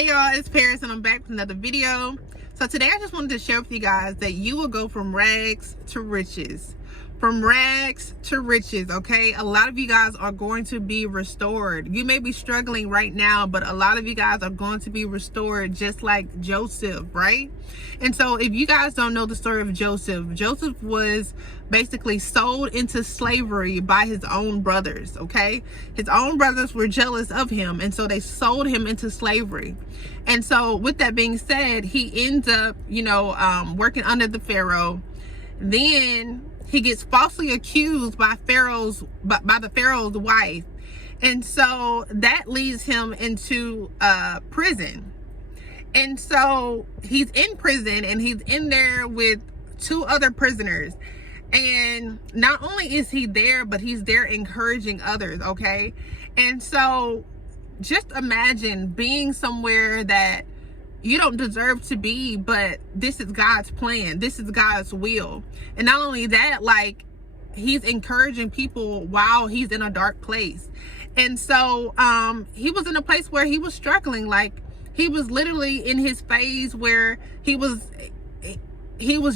Hey y'all, it's Paris and I'm back with another video. So today I just wanted to share with you guys that you will go from rags to riches. From rags to riches, okay? A lot of you guys are going to be restored. You may be struggling right now, but a lot of you guys are going to be restored just like Joseph, right? And so if you guys don't know the story of Joseph, Joseph was basically sold into slavery by his own brothers, okay? His own brothers were jealous of him, and so they sold him into slavery. And so with that being said, he ends up, working under the Pharaoh. Then he gets falsely accused by the Pharaoh's wife. And so that leads him into prison. And so he's in prison and he's in there with two other prisoners. And not only is he there, but he's there encouraging others, okay? And so just imagine being somewhere that you don't deserve to be, but this is God's plan. This is God's will. And not only that, like, he's encouraging people while he's in a dark place. And so he was in a place where he was struggling. Like, he was literally in his phase where he was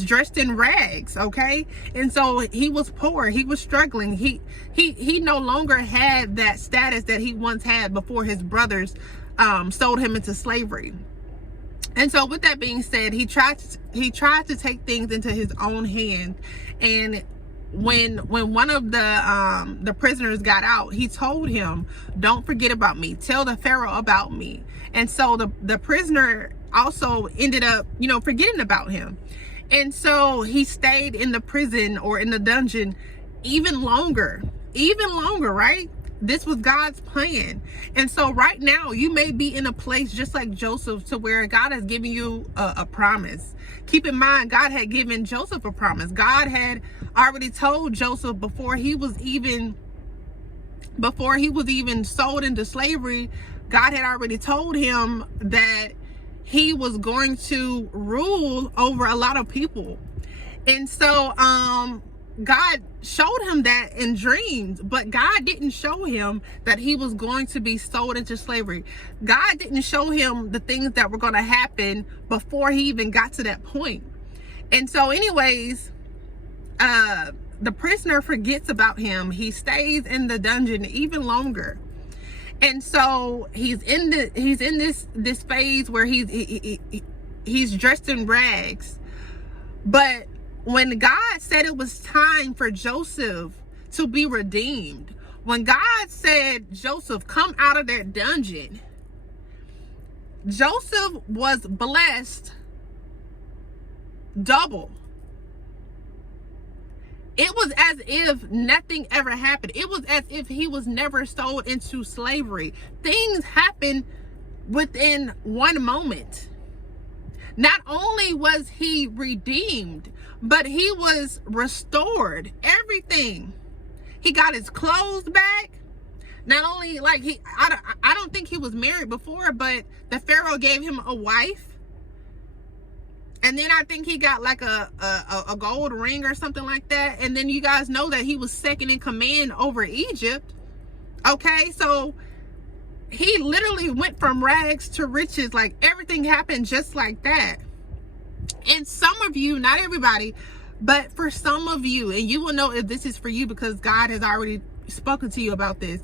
dressed in rags, okay? And so he was poor, he was struggling. He no longer had that status that he once had before his brothers sold him into slavery. And so with that being said, he tried to take things into his own hands. And when one of the prisoners got out, he told him, "Don't forget about me. Tell the Pharaoh about me." And so the prisoner also ended up, forgetting about him. And so he stayed in the prison or in the dungeon even longer, right? This was God's plan. And so right now you may be in a place just like Joseph, to where God has given you a promise. Keep in mind, God had given Joseph a promise. God had already told Joseph before he was even sold into slavery. God had already told him that he was going to rule over a lot of people. And so God showed him that in dreams, but God didn't show him that he was going to be sold into slavery. God didn't show him the things that were going to happen before he even got to that point. And so anyways, the prisoner forgets about him. He stays in the dungeon even longer. And so he's in this phase where he's dressed in rags. But when God said it was time for Joseph to be redeemed, when God said, "Joseph, come out of that dungeon," Joseph was blessed double. It was as if nothing ever happened. It was as if he was never sold into slavery. Things happened within one moment. Not only was he redeemed, but he was restored. Everything. He got his clothes back. Not only, like, I don't think he was married before, but the Pharaoh gave him a wife. And then I think he got like a gold ring or something like that. And then you guys know that he was second in command over Egypt. Okay, so he literally went from rags to riches. Like, everything happened just like that. And some of you, not everybody, but for some of you, and you will know if this is for you because God has already spoken to you about this.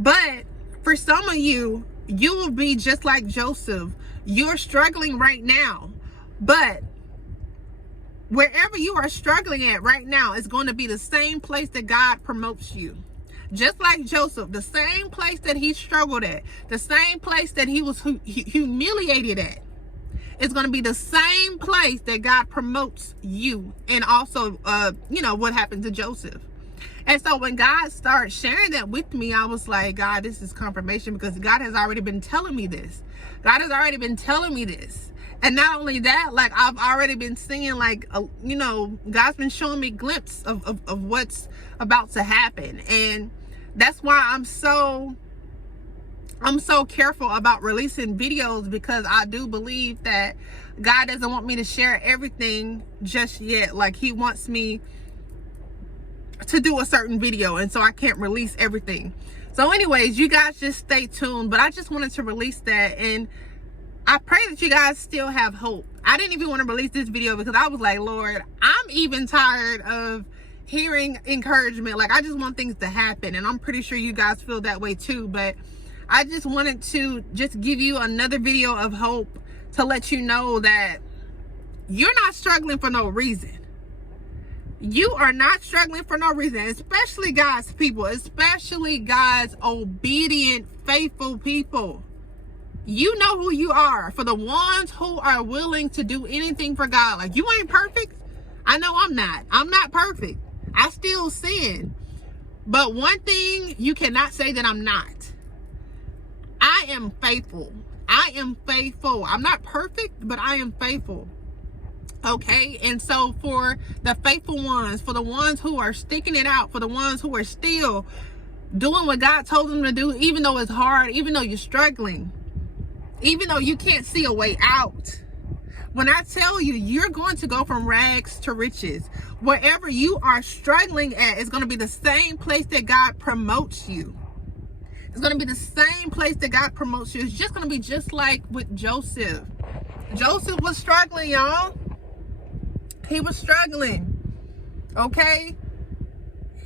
But for some of you, you will be just like Joseph. You're struggling right now. But wherever you are struggling at right now is going to be the same place that God promotes you. Just like Joseph, the same place that he struggled at, the same place that he was humiliated at, it's going to be the same place that God promotes you. And also, what happened to Joseph. And so when God started sharing that with me, I was like, God, this is confirmation, because God has already been telling me this. God has already been telling me this. And not only that, like, I've already been seeing, like, God's been showing me glimpses of what's about to happen. And that's why I'm so careful about releasing videos, because I do believe that God doesn't want me to share everything just yet. Like, he wants me to do a certain video, and so I can't release everything. So anyways, you guys just stay tuned. But I just wanted to release that. And I pray that you guys still have hope. I didn't even want to release this video because I was like, Lord, I'm even tired of hearing encouragement. Like, I just want things to happen, and I'm pretty sure you guys feel that way too. But I just wanted to just give you another video of hope to let you know that you're not struggling for no reason. You are not struggling for no reason, especially God's people, especially God's obedient, faithful people. You know who you are. For the ones who are willing to do anything for God. Like, you ain't perfect. I know I'm not. I'm not perfect. I still sin. But one thing you cannot say that I'm not. I am faithful. I am faithful. I'm not perfect, but I am faithful. Okay? And so for the faithful ones, for the ones who are sticking it out, for the ones who are still doing what God told them to do, even though it's hard, even though you're struggling, even though you can't see a way out. When I tell you, you're going to go from rags to riches. Wherever you are struggling at is going to be the same place that God promotes you. It's going to be the same place that God promotes you. It's just going to be just like with Joseph. Joseph was struggling, y'all. He was struggling. Okay?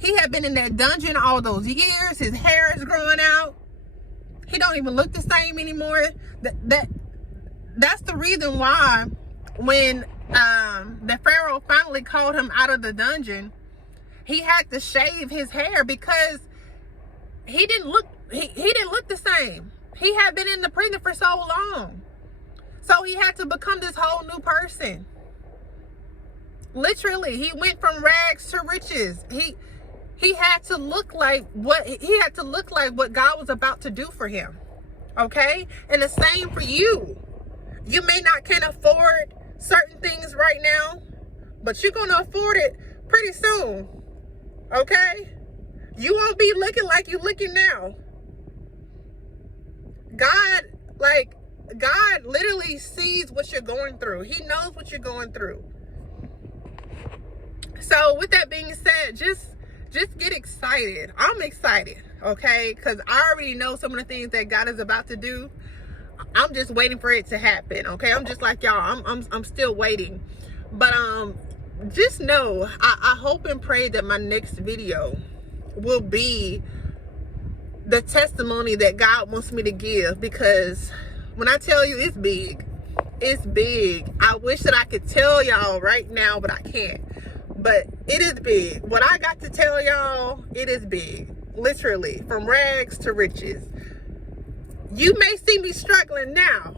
He had been in that dungeon all those years. His hair is growing out. He don't even look the same anymore. That's the reason why when the Pharaoh finally called him out of the dungeon, he had to shave his hair because he didn't look the same. He had been in the prison for so long. So he had to become this whole new person. Literally, he went from rags to riches. He had to look like what God was about to do for him. Okay? And the same for you. You may not can afford certain things right now, but you're going to afford it pretty soon. Okay? You won't be looking like you're looking now. God literally sees what you're going through. He knows what you're going through. So with that being said, just get excited. I'm excited, okay? Because I already know some of the things that God is about to do. I'm just waiting for it to happen, okay? I'm just like y'all. I'm still waiting. But just know, I hope and pray that my next video will be the testimony that God wants me to give, because when I tell you it's big, it's big. I wish that I could tell y'all right now, but I can't. But it is big. What I got to tell y'all, it is big. Literally, from rags to riches. You may see me struggling now,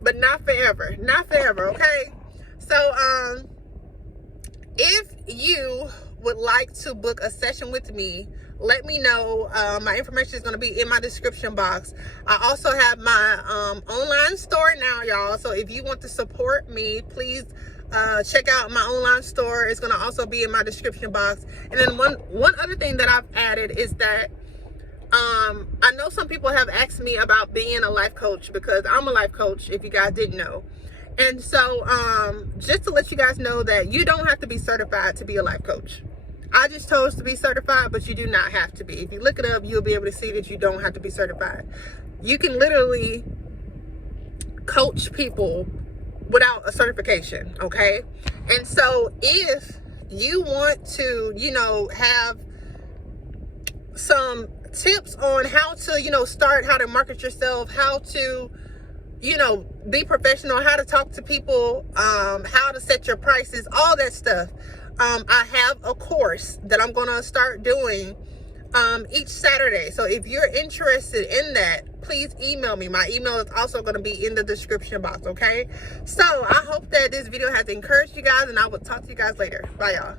but not forever. Not forever, okay? So, if you would like to book a session with me, let me know. My information is going to be in my description box. I also have my online store now, y'all. So if you want to support me, please check out my online store. It's going to also be in my description box. And then one other thing that I've added is that I know some people have asked me about being a life coach, because I'm a life coach, if you guys didn't know. And so just to let you guys know that you don't have to be certified to be a life coach. I just chose to be certified, but you do not have to be. If you look it up, you'll be able to see that you don't have to be certified. You can literally coach people without a certification, okay? And so if you want to, have some tips on how to, start, how to market yourself, how to, be professional, how to talk to people, how to set your prices, all that stuff. I have a course that I'm going to start doing each Saturday. So if you're interested in that, please email me. My email is also going to be in the description box, okay? So I hope that this video has encouraged you guys, and I will talk to you guys later. Bye, y'all.